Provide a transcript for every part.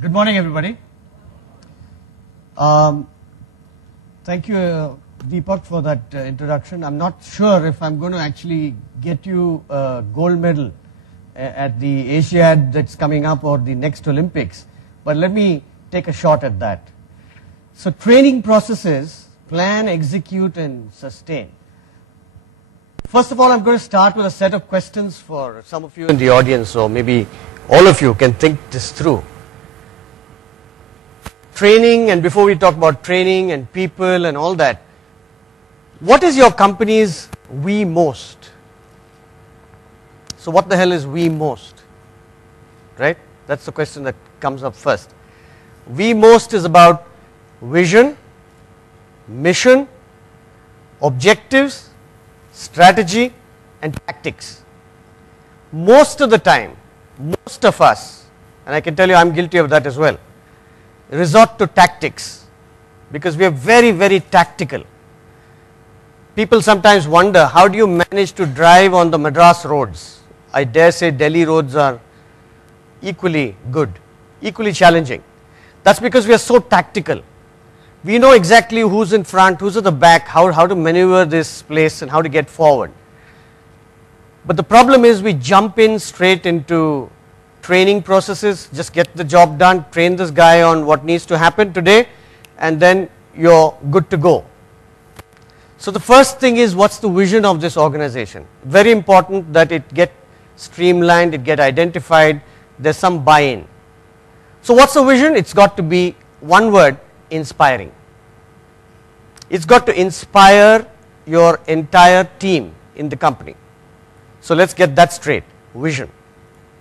Good morning, everybody. Thank you, Deepak, for that introduction. I'm not sure if I'm going to actually get you a gold medal at the ICAHT that's coming up or the next Olympics, but let me take a shot at that. So training processes, plan, execute, and sustain. First of all, I'm going to start with a set of questions for some of you in the audience, or maybe all of you can think this through. Training, and before we talk about training and people and all that, what is your company's we most? So what the hell is we most? Right? That's the question that comes up first. We most is about vision, mission, objectives, strategy, and tactics. Most of the time, most of us, and I can tell you I'm guilty of that as well, resort to tactics because we are very, very tactical. People sometimes wonder, how do you manage to drive on the Madras roads? I dare say Delhi roads are equally good, equally challenging. That's because we are so tactical. We know exactly who's in front, who's at the back, how to maneuver this place and how to get forward. But the problem is we jump in straight into training processes, just get the job done, train this guy on what needs to happen today, and then you're good to go. So the first thing is, what's the vision of this organization? Very important that it get streamlined, it get identified, there's some buy-in. So what's the vision? It's got to be one word, inspiring. It's got to inspire your entire team in the company. So let's get that straight, vision.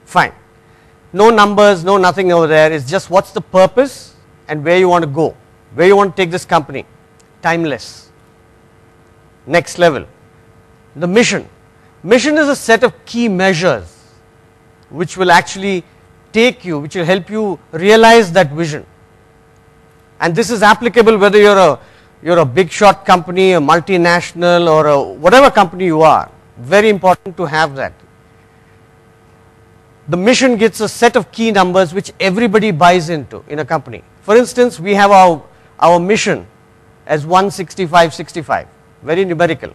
Fine. No numbers, no nothing over there, it's just what's the purpose and where you want to go, where you want to take this company. Timeless. Next level. The mission. Mission is a set of key measures which will actually take you, which will help you realize that vision. And this is applicable whether you're a big shot company, a multinational, or a whatever company you are. Very important to have that. The mission gets a set of key numbers which everybody buys into in a company. For instance, we have our mission as 16565, very numerical.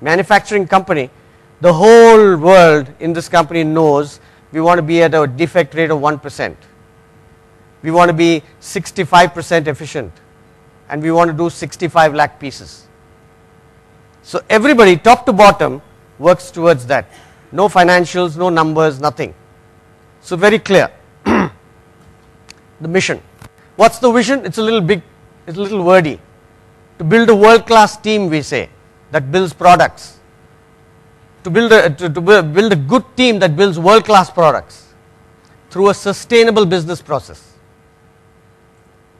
Manufacturing company, the whole world in this company knows we want to be at a defect rate of 1%. We want to be 65% efficient, and we want to do 65 lakh pieces. So everybody, top to bottom, works towards that. No financials, no numbers, nothing. So very clear. The mission. What's the vision? It's a little big, it's a little wordy. To build a world-class team, we say, that builds products. To build a good team that builds world-class products through a sustainable business process.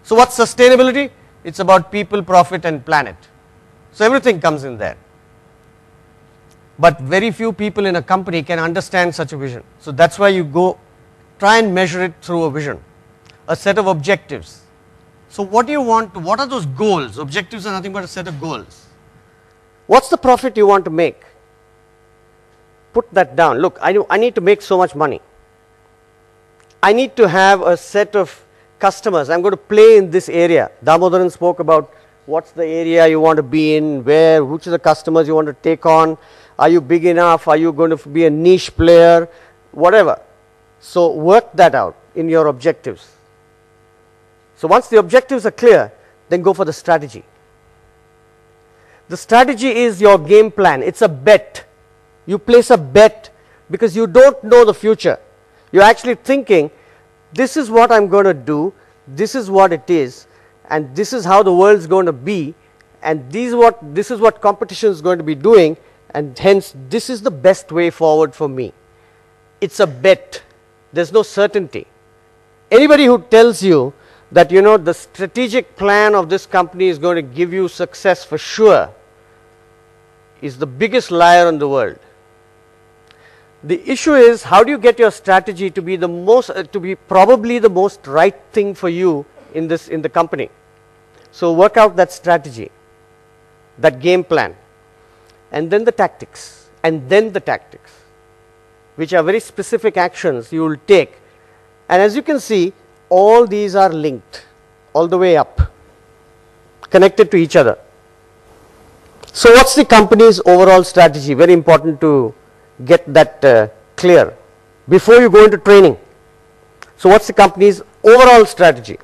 So what's sustainability? It's about people, profit, and planet. So everything comes in there. But very few people in a company can understand such a vision. So that's why you go try and measure it through a vision, a set of objectives. So what do you want? What are those goals? Objectives are nothing but a set of goals. What's the profit you want to make? Put that down. Look, I need to make so much money. I need to have a set of customers. I'm going to play in this area. Damodaran spoke about what's the area you want to be in, where, which are the customers you want to take on. Are you big enough? Are you going to be a niche player? Whatever. So work that out in your objectives. So once the objectives are clear, then go for the strategy. The strategy is your game plan. It's a bet. You place a bet because you don't know the future. You're actually thinking, this is what I'm going to do, this is what it is, and this is how the world's going to be, and this is what competition is going to be doing, and hence this is the best way forward for me. It's a bet. There's no certainty. Anybody who tells you that the strategic plan of this company is going to give you success for sure is the biggest liar in the world. The issue is, how do you get your strategy to be probably the most right thing for you in the company? So work out that strategy, that game plan, and then the tactics, which are very specific actions you will take. And as you can see, all these are linked all the way up, connected to each other. So what's the company's overall strategy? Very important to get that clear before you go into training. So what's the company's overall strategy?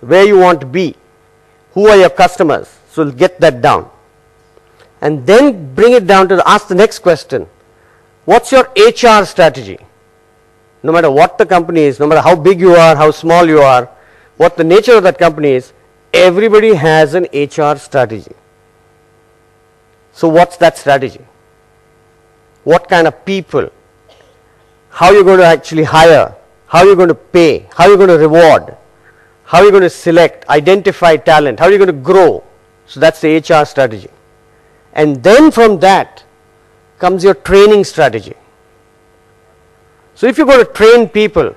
Where you want to be? Who are your customers? So get that down. And then bring it down to ask the next question. What's your HR strategy? No matter what the company is, no matter how big you are, how small you are, what the nature of that company is, everybody has an HR strategy. So what's that strategy? What kind of people? How are you going to actually hire? How are you going to pay? How are you going to reward? How are you going to select, identify talent? How are you going to grow? So that's the HR strategy. And then from that comes your training strategy. So if you're going to train people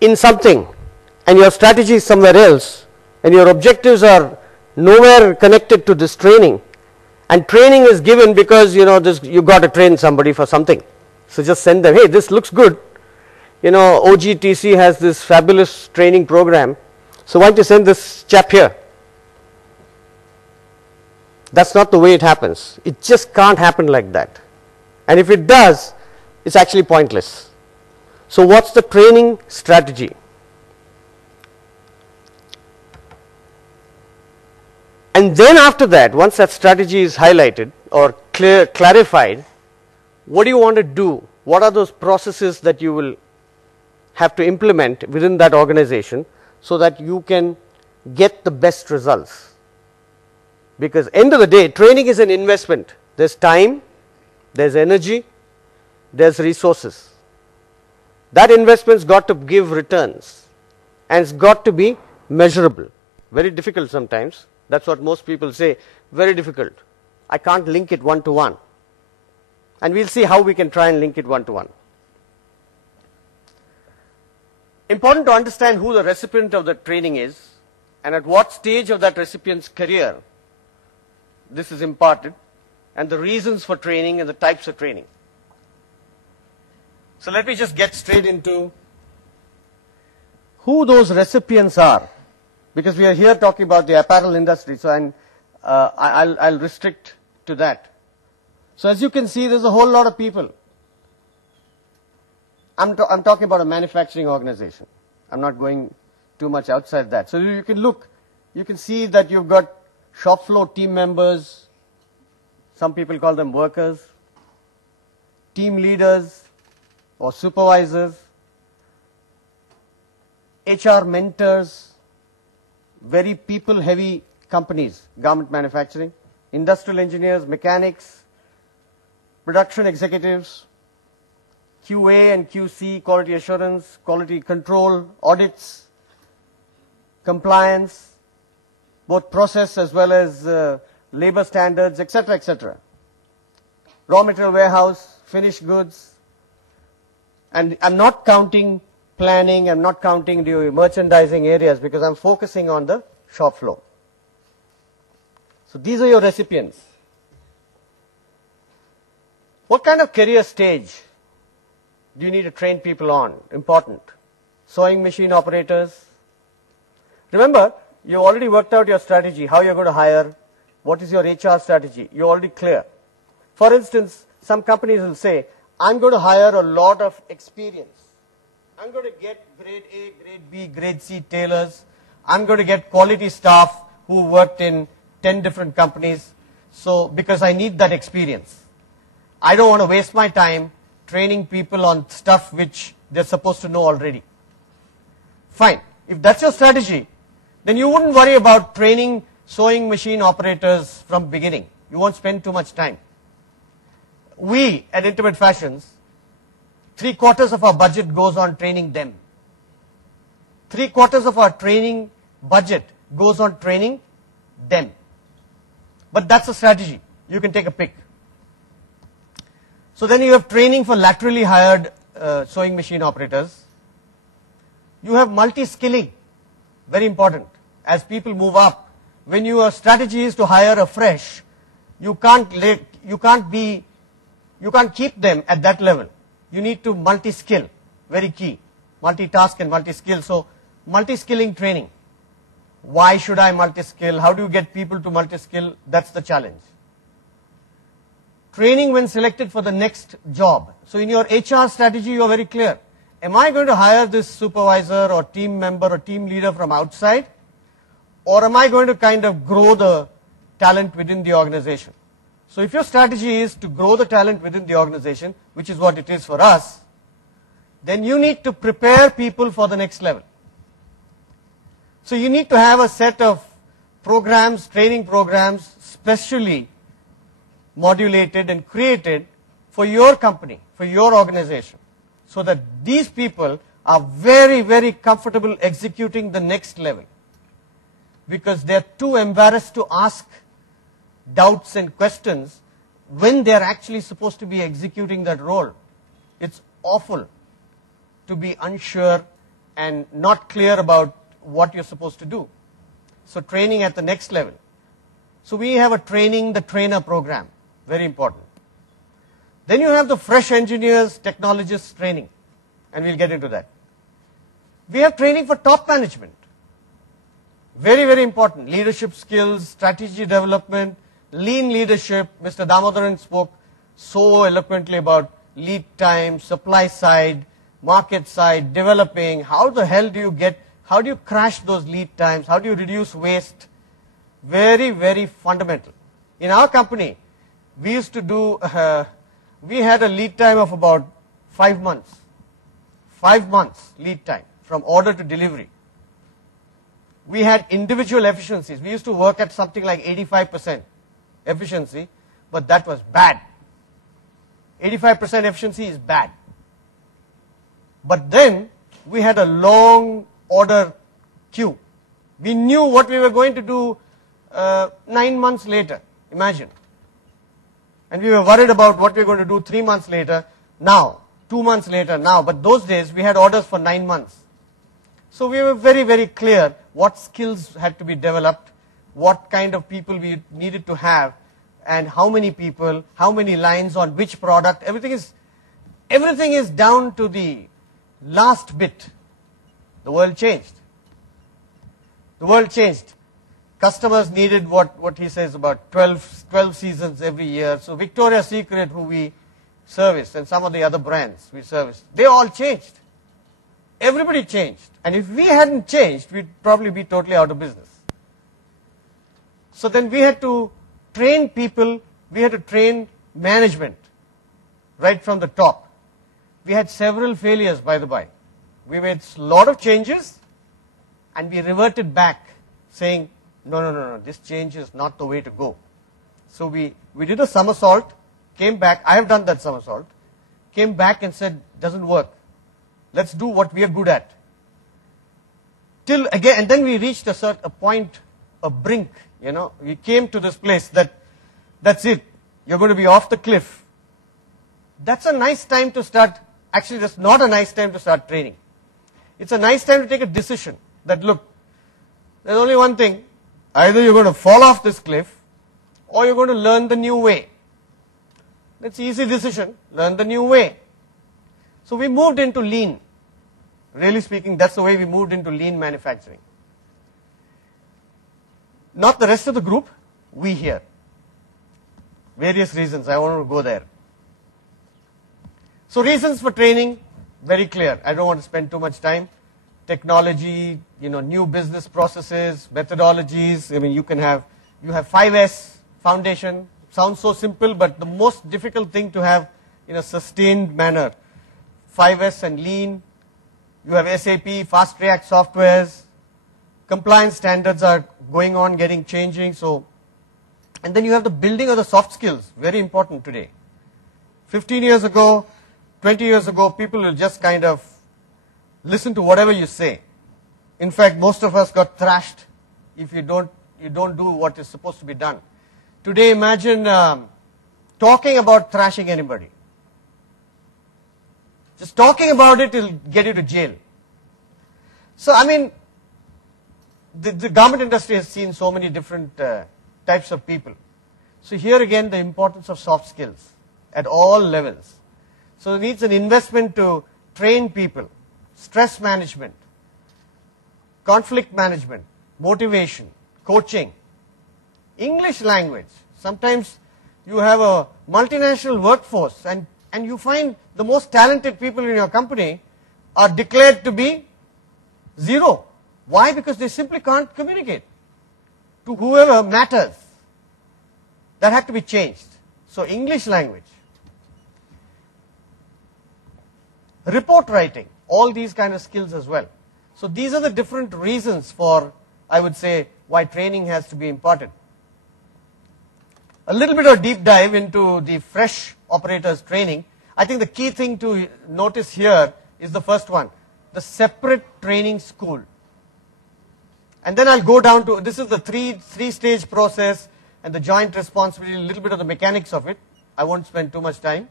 in something and your strategy is somewhere else and your objectives are nowhere connected to this training, and training is given because you got to train somebody for something. So just send them, hey, this looks good. OGTC has this fabulous training program. So why don't you send this chap here? That's not the way it happens. It just can't happen like that. And if it does, it's actually pointless. So what's the training strategy? And then after that, once that strategy is highlighted or clarified, what do you want to do? What are those processes that you will have to implement within that organization so that you can get the best results? Because end of the day, training is an investment. There's time, there's energy, there's resources. That investment's got to give returns and it's got to be measurable. Very difficult sometimes. That's what most people say, very difficult. I can't link it one to one. And we'll see how we can try and link it one to one. Important to understand who the recipient of the training is and at what stage of that recipient's career this is imparted, and the reasons for training and the types of training. So let me just get straight into who those recipients are, because we are here talking about the apparel industry, so I'll restrict to that. So as you can see, there's a whole lot of people. I'm talking about a manufacturing organization. I'm not going too much outside that. So you can look, you can see that you've got shop floor team members, some people call them workers, team leaders or supervisors, HR mentors, very people heavy companies, garment manufacturing, industrial engineers, mechanics, production executives, QA and QC, quality assurance, quality control, audits, compliance, both process as well as labor standards, etc., etc. Raw material warehouse, finished goods, and I'm not counting planning, I'm not counting the merchandising areas because I'm focusing on the shop floor. So these are your recipients. What kind of career stage do you need to train people on? Important. Sewing machine operators. Remember, you already worked out your strategy, how you're going to hire, what is your HR strategy, you're already clear. For instance, some companies will say, I'm going to hire a lot of experience. I'm going to get grade A, grade B, grade C tailors. I'm going to get quality staff who worked in 10 different companies. So, because I need that experience. I don't want to waste my time training people on stuff which they're supposed to know already. Fine. If that's your strategy, then you wouldn't worry about training sewing machine operators from beginning. You won't spend too much time. We at Intimate Fashions, 3/4 of our budget goes on training them. 3/4 of our training budget goes on training them. But that's a strategy. You can take a pick. So then you have training for laterally hired sewing machine operators. You have multi-skilling, very important. As people move up, when your strategy is to hire a fresh, you can't keep them at that level. You need to multi-skill, very key. multitask and multi-skill. So multi-skilling training. Why should I multi-skill? How do you get people to multi-skill? That's the challenge. Training when selected for the next job. So in your HR strategy, you are very clear. Am I going to hire this supervisor or team member or team leader from outside? Or am I going to kind of grow the talent within the organization? So if your strategy is to grow the talent within the organization, which is what it is for us, then you need to prepare people for the next level. So you need to have a set of programs, training programs, specially modulated and created for your company, for your organization, so that these people are very, very comfortable executing the next level, because they are too embarrassed to ask doubts and questions when they are actually supposed to be executing that role. It's awful to be unsure and not clear about what you're supposed to do. So training at the next level. So we have a training the trainer program, very important. Then you have the fresh engineers, technologists training, and we'll get into that. We have training for top management. Very, very important. Leadership skills, strategy development, lean leadership. Mr. Damodaran spoke so eloquently about lead time, supply side, market side, developing. How the hell do you get, how do you crash those lead times? How do you reduce waste? Very, very fundamental. In our company, we used to do, we had a lead time of about 5 months. 5 months lead time from order to delivery. We had individual efficiencies. We used to work at something like 85% efficiency, but that was bad. 85% efficiency is bad. But then we had a long order queue. We knew what we were going to do 9 months later, imagine. And we were worried about what we were going to do 3 months later, now, 2 months later, now. But those days we had orders for 9 months. So we were very, very clear what skills had to be developed, what kind of people we needed to have, and how many people, how many lines on which product. Everything is down to the last bit. The world changed. The world changed. Customers needed what he says about 12 seasons every year. So Victoria's Secret, who we serviced, and some of the other brands we serviced, they all changed. Everybody changed. And if we hadn't changed, we'd probably be totally out of business. So then we had to train people, we had to train management right from the top. We had several failures, by the by. We made a lot of changes and we reverted back saying, no, this change is not the way to go. So we did a somersault, came back, I have done that somersault, came back and said, doesn't work. Let's do what we are good at. Till again, and then we reached a point, a brink, we came to this place that's it. You're going to be off the cliff. That's a nice time to start. Actually, that's not a nice time to start training. It's a nice time to take a decision that, look, there's only one thing. Either you're going to fall off this cliff or you're going to learn the new way. That's an easy decision. Learn the new way. So we moved into lean. Really speaking, that's the way we moved into lean manufacturing. Not the rest of the group, we here. Various reasons, I want to go there. So reasons for training, very clear. I don't want to spend too much time. Technology, new business processes, methodologies. I mean, you have 5S foundation. Sounds so simple, but the most difficult thing to have in a sustained manner. 5S and lean. You have SAP, fast react softwares. Compliance standards are going on, changing. So, and then you have the building of the soft skills, very important today. 15 years ago, 20 years ago, people will just kind of listen to whatever you say. In fact, most of us got thrashed if you don't do what is supposed to be done. Today, imagine talking about thrashing anybody. Just talking about it will get you to jail. So, I mean, the garment industry has seen so many different types of people. So here again, the importance of soft skills at all levels. So it needs an investment to train people. stress management, conflict management, motivation, coaching, English language. Sometimes you have a multinational workforce and you find the most talented people in your company are declared to be zero. Why? Because they simply can't communicate to whoever matters. That had to be changed. So English language, report writing, all these kind of skills as well. So these are the different reasons for, I would say, why training has to be important. A little bit of deep dive into the fresh operators training. I think the key thing to notice here is the first one, the separate training school. And then I'll go down to, this is the three-stage process and the joint responsibility, a little bit of the mechanics of it. I won't spend too much time.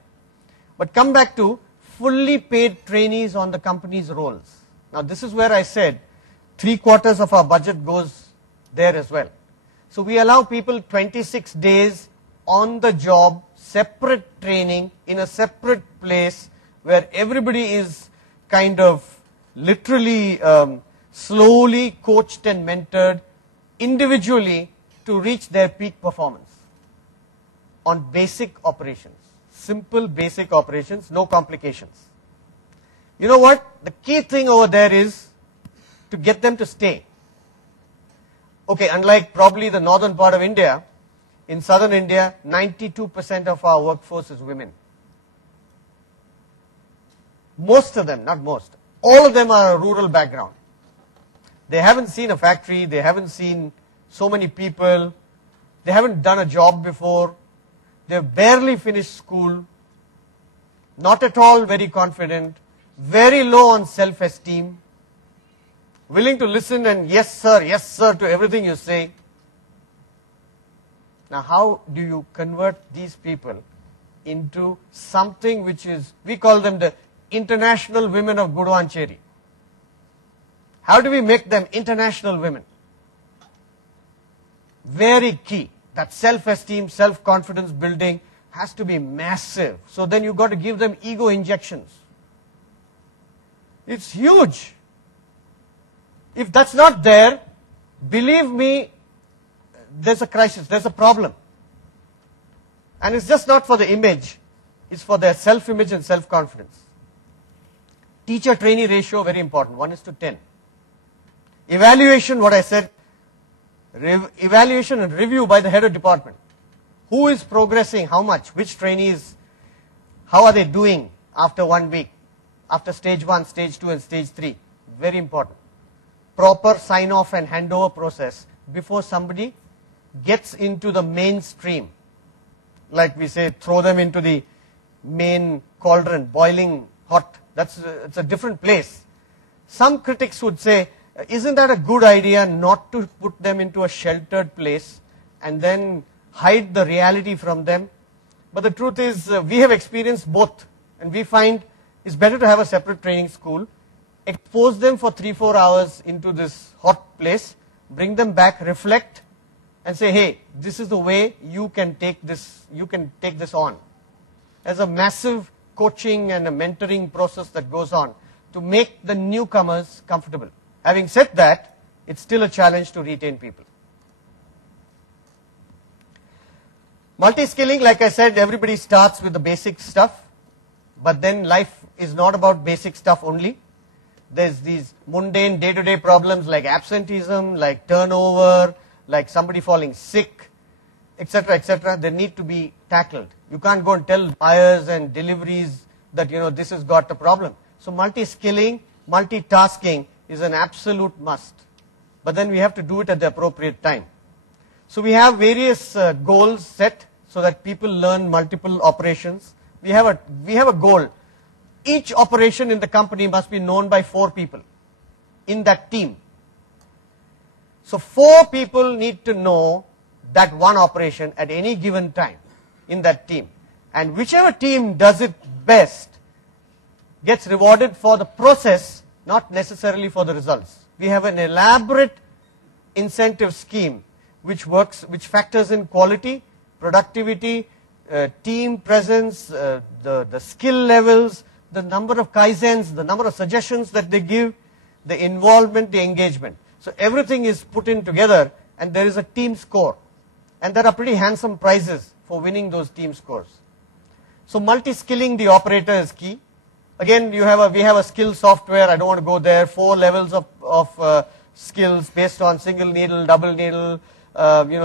But come back to fully paid trainees on the company's roles. Now this is where I said 3/4 of our budget goes there as well. So we allow people 26 days on the job, separate training in a separate place where everybody is kind of literally slowly coached and mentored individually to reach their peak performance on basic operations. Simple basic operations, no complications. You know what? The key thing over there is to get them to stay. Okay, unlike probably the northern part of India, in southern India, 92% of our workforce is women. Most of them, not most, all of them are a rural background. They haven't seen a factory, they haven't seen so many people, they haven't done a job before, they've barely finished school, not at all very confident, very low on self-esteem, willing to listen and yes sir to everything you say. Now how do you convert these people into something which is, we call them the international women of Gudvancheri. How do we make them international women? Very key. That self-esteem, self-confidence building has to be massive. So then you've got to give them ego injections. It's huge. If that's not there, believe me, there's a crisis, there's a problem. And it's just not for the image, it's for their self-image and self-confidence. Teacher-trainee ratio, very important, 1:10. Evaluation, what I said, evaluation and review by the head of department. Who is progressing, how much, which trainees, how are they doing after 1 week, after stage 1, stage 2 and stage 3, very important. Proper sign-off and handover process before somebody gets into the mainstream. Like we say, throw them into the main cauldron, boiling hot. It's a different place. Some critics would say, isn't that a good idea not to put them into a sheltered place and then hide the reality from them? But the truth is, we have experienced both, and we find it's better to have a separate training school, expose them for 3-4 hours into this hot place, bring them back, reflect, and say, hey, this is the way you can take this on. There's a massive coaching and a mentoring process that goes on to make the newcomers comfortable. Having said that, it's still a challenge to retain people. Multi-skilling, like I said, everybody starts with the basic stuff, but then life is not about basic stuff only. There's these mundane day-to-day problems like absenteeism, like turnover, like somebody falling sick, etc., etc. They need to be tackled. You can't go and tell buyers and deliveries that, this has got a problem. So multi-skilling, multitasking is an absolute must. But then we have to do it at the appropriate time. So we have various goals set so that people learn multiple operations. We have a goal. Each operation in the company must be known by 4 people in that team. So 4 people need to know that one operation at any given time in that team. And whichever team does it best gets rewarded for the process, not necessarily for the results. We have an elaborate incentive scheme which factors in quality, productivity, team presence, the skill levels, the number of kaizens, the number of suggestions that they give, the involvement, the engagement. So everything is put in together and there is a team score. And there are pretty handsome prizes for winning those team scores. So multi-skilling the operator is key. Again, we have a skill software, I don't want to go there, 4 levels of skills based on single needle, double needle,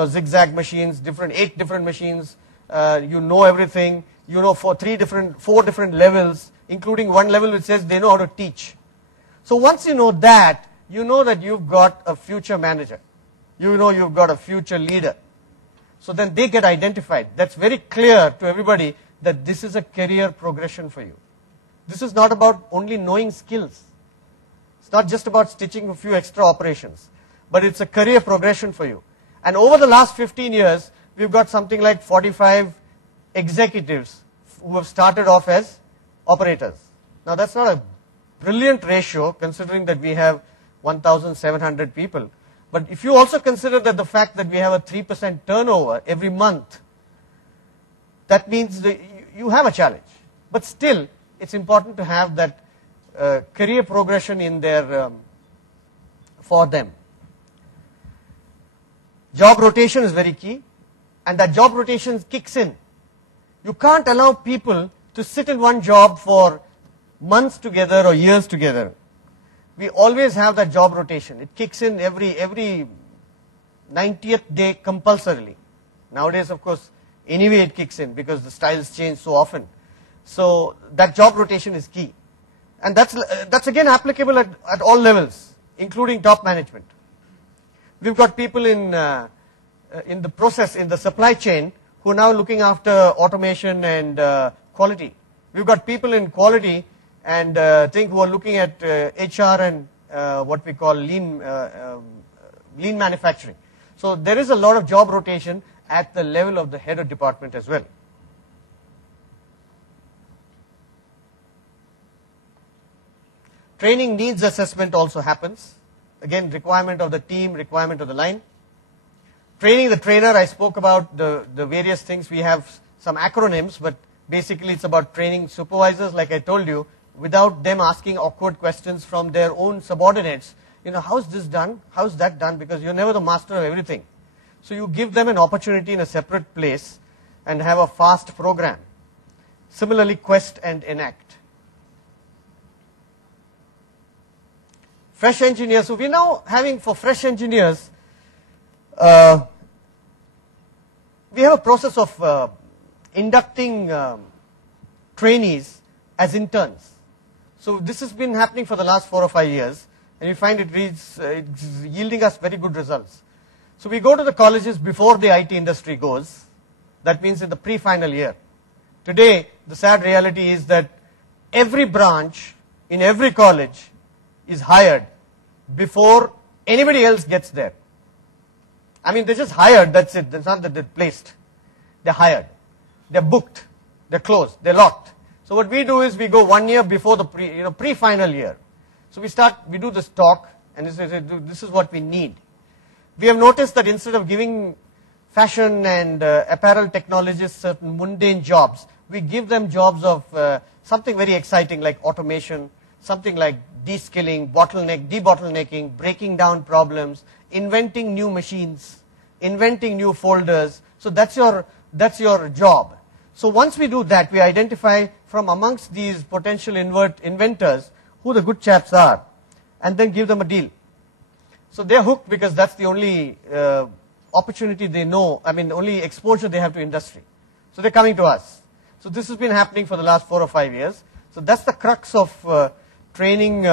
zigzag machines, 8 different machines, you know everything, you know 4 different levels, including one level which says they know how to teach. So once you know that you've got a future manager, you know you've got a future leader. So then they get identified. That's very clear to everybody that this is a career progression for you. This is not about only knowing skills. It's not just about stitching a few extra operations, but it's a career progression for you. And over the last 15 years, we've got something like 45 executives who have started off as operators. Now that's not a brilliant ratio considering that we have 1,700 people. But if you also consider that the fact that we have a 3% turnover every month, that means that you have a challenge. But still, it's important to have that career progression in there for them. Job rotation is very key, and that job rotation kicks in. You can't allow people to sit in one job for months together or years together. We always have that job rotation. It kicks in every 90th day compulsorily. Nowadays, of course, anyway it kicks in because the styles change so often. So that job rotation is key. And that's again applicable at all levels, including top management. We've got people in the process, in the supply chain, who are now looking after automation and quality. We've got people in quality and who are looking at HR and what we call lean manufacturing. So there is a lot of job rotation at the level of the head of department as well. Training needs assessment also happens. Again, requirement of the team, requirement of the line. Training the trainer, I spoke about the various things. We have some acronyms, but basically it's about training supervisors, like I told you, without them asking awkward questions from their own subordinates. How's this done? How's that done? Because you're never the master of everything. So you give them an opportunity in a separate place and have a fast program. Similarly, quest and enact. Fresh engineers, so we're now having for fresh engineers, we have a process of inducting trainees as interns. So this has been happening for the last 4 or 5 years, and we find it's yielding us very good results. So we go to the colleges before the IT industry goes, that means in the pre-final year. Today, the sad reality is that every branch in every college is hired before anybody else gets there. I mean, they're just hired, that's it. It's not that they're placed. They're hired. They're booked. They're closed. They're locked. So what we do is we go 1 year before the pre-final year. So we do this talk, and this is what we need. We have noticed that instead of giving fashion and apparel technologists certain mundane jobs, we give them jobs of something very exciting like automation, something like de-skilling, debottlenecking, breaking down problems, inventing new machines, inventing new folders. So that's your job. So once we do that, we identify from amongst these potential inventors who the good chaps are, and then give them a deal. So they're hooked because that's the only opportunity they know, the only exposure they have to industry. So they're coming to us. So this has been happening for the last 4 or 5 years. So that's the crux of training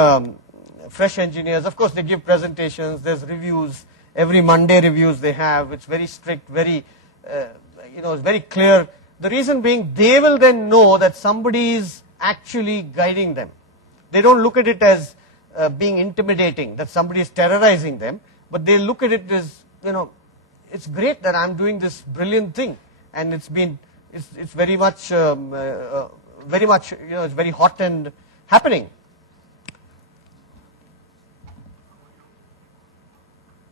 fresh engineers. Of course, they give presentations, there's reviews, every Monday reviews they have. It's very strict, very, it's very clear. The reason being, they will then know that somebody is actually guiding them. They don't look at it as being intimidating, that somebody is terrorizing them, but they look at it as, it's great that I'm doing this brilliant thing, and it's very much, it's very hot and happening.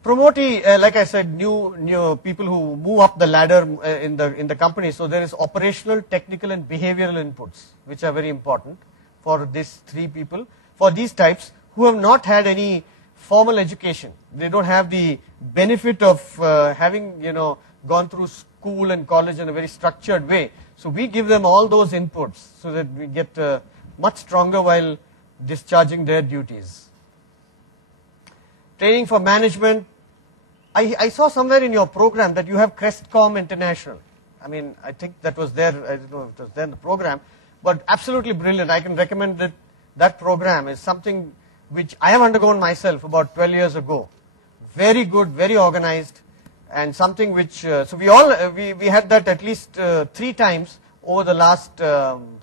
Promotee, like I said, new people who move up the ladder in the company. So there is operational, technical, and behavioral inputs, which are very important for these three people, for these types who have not had any formal education. They don't have the benefit of having gone through school and college in a very structured way. So we give them all those inputs so that we get much stronger while discharging their duties. Training for management. I saw somewhere in your program that you have Crestcom International. I mean, I think that was there, I don't know if it was there in the program, but absolutely brilliant. I can recommend that that program is something which I have undergone myself about 12 years ago. Very good, very organized, and something which, so we had that at least 3 times over the last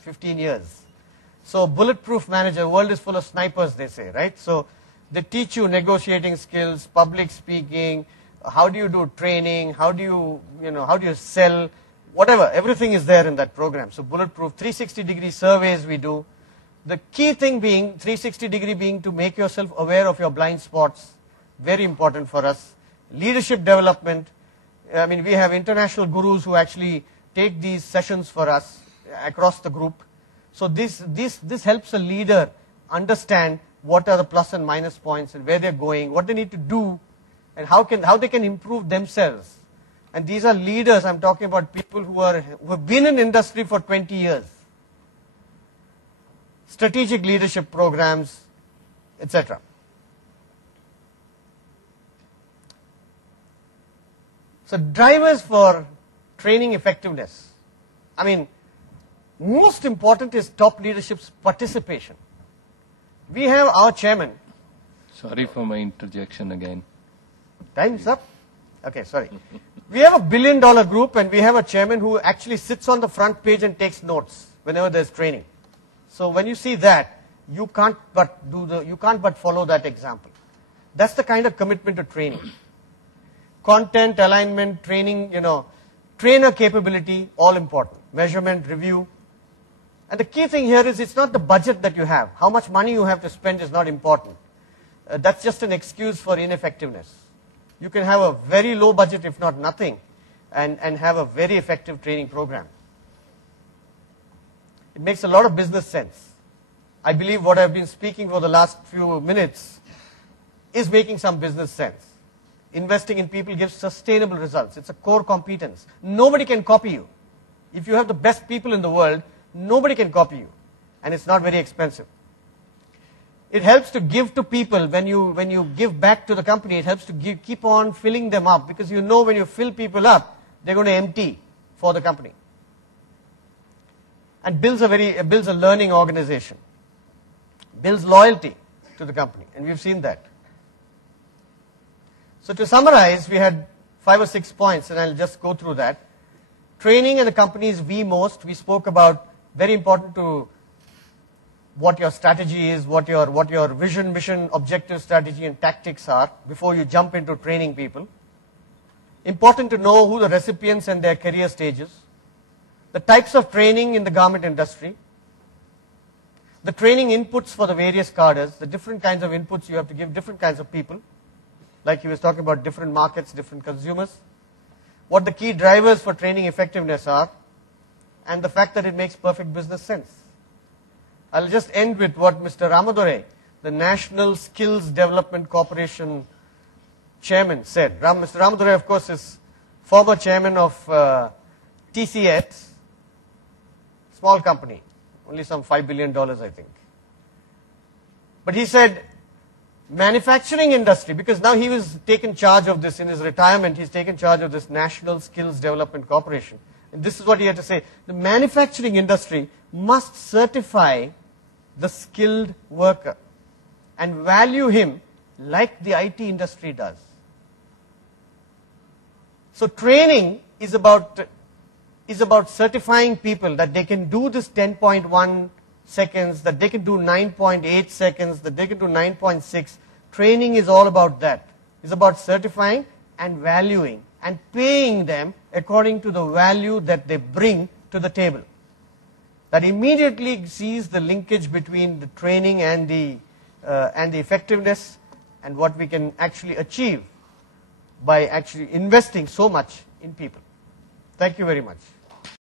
15 years. So bulletproof manager, the world is full of snipers, they say, right? So they teach you negotiating skills, public speaking, how do you do training, how do you sell, whatever, everything is there in that program. So bulletproof, 360-degree surveys we do. The key thing being, 360-degree being to make yourself aware of your blind spots, very important for us. Leadership development, I mean, we have international gurus who actually take these sessions for us across the group. So this helps a leader understand what are the plus and minus points and where they're going, what they need to do, and how they can improve themselves. And these are leaders, I'm talking about people who have been in industry for 20 years. Strategic leadership programs, etc. So drivers for training effectiveness. I mean, most important is top leadership's participation. We have our chairman. Sorry for my interjection again. Time's up. Okay, sorry. We have a $1 billion group and we have a chairman who actually sits on the front page and takes notes whenever there's training. So when you see that, you can't but follow that example. That's the kind of commitment to training. Content, alignment, training, trainer capability, all important. Measurement, review. And the key thing here is it's not the budget that you have. How much money you have to spend is not important. That's just an excuse for ineffectiveness. You can have a very low budget, if not nothing, and have a very effective training program. It makes a lot of business sense. I believe what I've been speaking for the last few minutes is making some business sense. Investing in people gives sustainable results. It's a core competence. Nobody can copy you. If you have the best people in the world, nobody can copy you. And it's not very expensive. It helps to give to people. When you give back to the company, it helps to keep on filling them up, because you know when you fill people up, they're going to empty for the company. And builds a learning organization. Builds loyalty to the company, and we've seen that. So to summarize, we had 5 or 6 points, and I'll just go through that. Training and the company's V-most, we spoke about, very important to what your strategy is, what your vision, mission, objective, strategy and tactics are before you jump into training people. Important to know who the recipients and their career stages. The types of training in the garment industry. The training inputs for the various cadres, the different kinds of inputs you have to give different kinds of people. Like he was talking about different markets, different consumers. What the key drivers for training effectiveness are, and the fact that it makes perfect business sense. I'll just end with what Mr. Ramadore, the National Skills Development Corporation chairman, said. Mr. Ramadore, of course, is former chairman of TCS, small company, only some $5 billion, I think. But he said, manufacturing industry, because now he was taken charge of this in his retirement, he's taken charge of this National Skills Development Corporation. And this is what he had to say. The manufacturing industry must certify the skilled worker and value him like the IT industry does. So training is about certifying people that they can do this 10.1 seconds, that they can do 9.8 seconds, that they can do 9.6. Training is all about that. It's about certifying and valuing and paying them according to the value that they bring to the table. That immediately sees the linkage between the training and the effectiveness and what we can actually achieve by actually investing so much in people. Thank you very much.